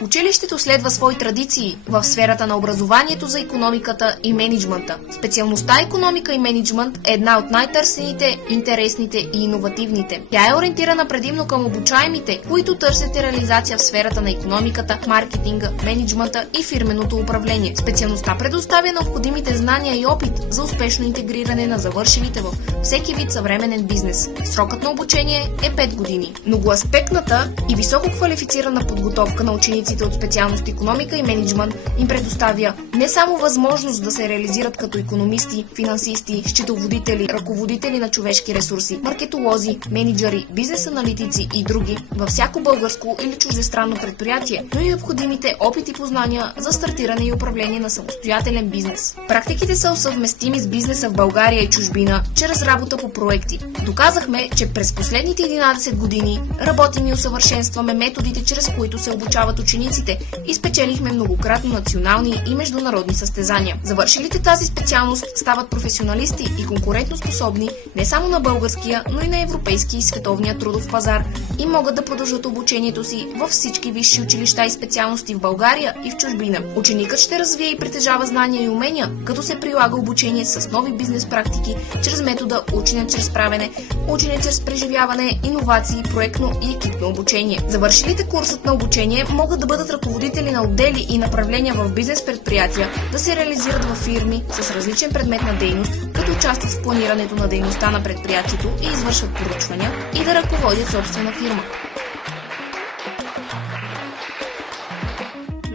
Училището следва свои традиции в сферата на образованието за икономиката и мениджмънта. Специалността икономика и мениджмънт е една от най-търсените, интересните и иновативните. Тя е ориентирана предимно към обучаемите, които търсят реализация в сферата на икономиката, маркетинга, мениджмънта и фирменото управление. Специалността предоставя необходимите знания и опит за успешно интегриране на завършилите в всеки вид съвременен бизнес. Срокът на обучение е 5 години. Многоаспектната и високо квалифицирана подготовка на учениците от специалност икономика и мениджмънт им предоставя не само възможност да се реализират като икономисти, финансисти, счетоводители, ръководители на човешки ресурси, маркетолози, менеджери, бизнес-аналитици и други във всяко българско или чуждестранно предприятие, но и необходимите опит и познания за стартиране и управление на самостоятелен бизнес. Практиките са съвместими с бизнеса в България и чужбина чрез работа по проекти. Доказахме, че през последните 11 години работим и усъвършенстваме методите, чрез които се обучават учениците и спечелихме многократно национални и международни състезания. Завършилите тази специалност стават професионалисти и конкурентоспособни не само на българския, но и на европейски и световния трудов пазар и могат да продължат обучението си във всички висши училища и специалности в България и в чужбина. Ученикът ще развие и притежава знания и умения, като се прилага обучение с нови бизнес практики, чрез метода учене чрез правене, учене чрез преживяване, иновации, проектно и екипно обучение. Завършилите курсът на обучение могат да бъдат ръководители на отдели и направления в бизнес предприятия, да се реализират във фирми с различен предмет на дейност, като участват в планирането на дейността на предприятието и извършват поръчвания и да ръководят собствена фирма.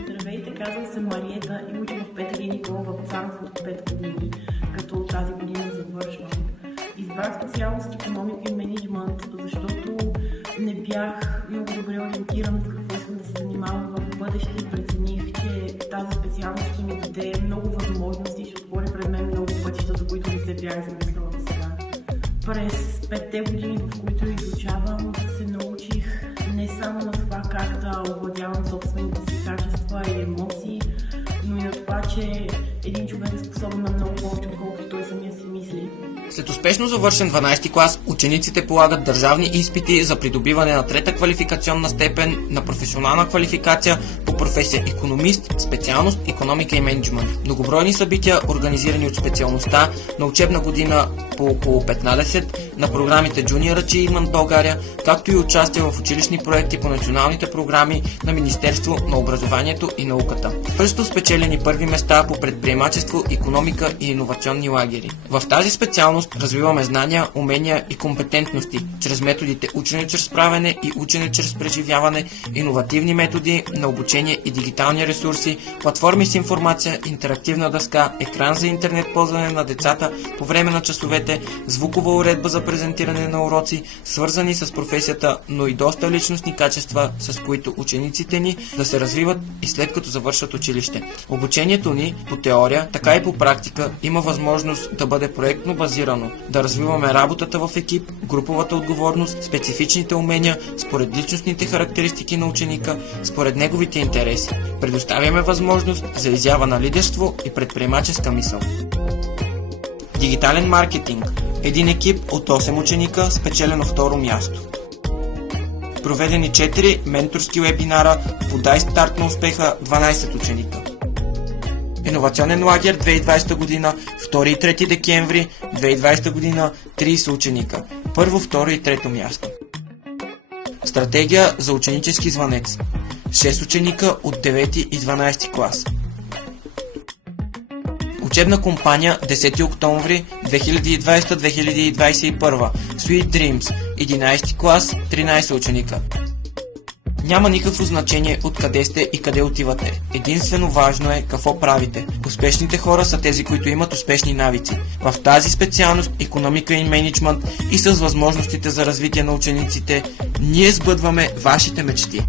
Здравейте, казвам се Мариета и уча в Петър и Никола Вапцаров от 5 години, като тази година завършвам. Избрах специалност икономика и мениджмънт, защото не бях много добре ориентирана с какво искам да се занимавам в бъдеще и прецених, че тази специалност ще ми даде много възможности и ще отвори пред мен много пътища, за които не се бях замисляла до сега. През 5-те години, в които изучавам, се научих не само на това как да овладявам собствените си качества и емоции, но и на това, че един човек е способен на много повече, отколкото той самия си мисли. След успешно завършен 12-ти клас, учениците полагат държавни изпити за придобиване на трета квалификационна степен на професионална квалификация по професия икономист, специалност икономика и мениджмънт. Многобройни събития, организирани от специалността на учебна година по около 15 на програмите Junior Achievement България, както и участие в училищни проекти по националните програми на Министерство на образованието и науката. Също спечелени първи места по предприемачество, икономика и иновационни лагери. В тази специалност развиваме знания, умения и компетентности чрез методите учене чрез правене и учене чрез преживяване, иновативни методи на обучение и дигитални ресурси, платформи с информация, интерактивна дъска, екран за интернет ползване на децата по време на часовете, звукова уредба за презентиране на уроци, свързани с професията, но и доста личностни качества, с които учениците ни да се развиват и след като завършат училище. Обучението ни по теория, така и по практика има възможност да бъде проектно базирано, да развиваме работата в екип, груповата отговорност, специфичните умения, според личностните характеристики на ученика, според неговите интереси. Предоставяме възможност за изява на лидерство и предприемаческа мисъл. Дигитален маркетинг. Един екип от 8 ученика, спечелено второ място. Проведени 4 менторски вебинара, подай старт на успеха 12 ученика. Иновационен лагер 2020 година, 2 и 3 декември 2020 година, 30 ученика. Първо, второ и трето място. Стратегия за ученически звънец. 6 ученика от 9 и 12 клас. Учебна компания 10 октомври 2020-2021. Sweet Dreams. 11 клас, 13 ученика. Няма никакво значение откъде сте и къде отивате. Единствено важно е какво правите. Успешните хора са тези, които имат успешни навици. В тази специалност икономика и мениджмънт и с възможностите за развитие на учениците, ние сбъдваме вашите мечти.